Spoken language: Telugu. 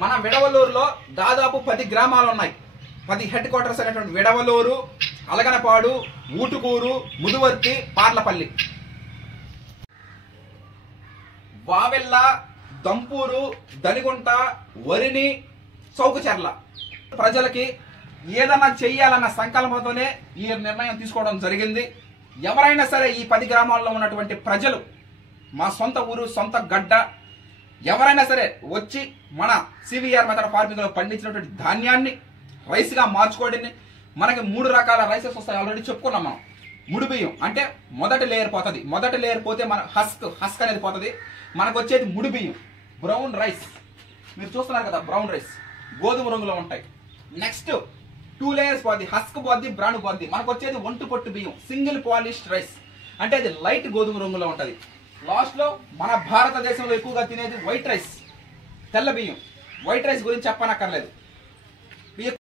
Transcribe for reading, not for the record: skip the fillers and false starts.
మన విడవలూరులో దాదాపు 10 గ్రామాలు ఉన్నాయి. 10 హెడ్ క్వార్టర్స్ అనేటువంటి విడవలూరు, అలగనపాడు, ఊటుకూరు, ముదువర్తి, పార్లపల్లి, వావెల్ల, దంపూరు, దనిగుంట, వరిని, చౌకచెర్ల ప్రజలకి ఏదన్నా చెయ్యాలన్న సంకల్పంతోనే ఈ నిర్ణయం తీసుకోవడం జరిగింది. ఎవరైనా సరే ఈ 10 గ్రామాల్లో ఉన్నటువంటి ప్రజలు, మా సొంత ఊరు, సొంత గడ్డ, ఎవరైనా సరే వచ్చి మన సివిఆర్ మెథడ్ ఫార్మింగ్ లో పండించినటువంటి ధాన్యాన్ని రైస్ గా మార్చుకోవడాన్ని, మనకి 3 రకాల రైసెస్ వస్తాయి. ఆల్రెడీ చెప్పుకున్నాం మనం. ముడి బియ్యం అంటే మొదటి లేయర్ పోతుంది. మొదటి లేయర్ పోతే మన హస్క్ అనేది పోతుంది. మనకు వచ్చేది ముడి బియ్యం, బ్రౌన్ రైస్. మీరు చూస్తున్నారు కదా, బ్రౌన్ రైస్ గోధుమ రంగులో ఉంటాయి. నెక్స్ట్ 2 లేయర్స్ పోద్ది, హస్క్ పోద్ది, బ్రాండ్ పోద్ది. మనకు వచ్చేది ఒంటు పొట్టు బియ్యం, సింగిల్ పాలిష్డ్ రైస్, అంటే అది లైట్ గోధుమ రంగులో ఉంటది. లాస్ట్ లో మన భారతదేశంలో ఎక్కువగా తినేది వైట్ రైస్, తెల్ల బియ్యం. వైట్ రైస్ గురించి చెప్పనక్కర్లేదు.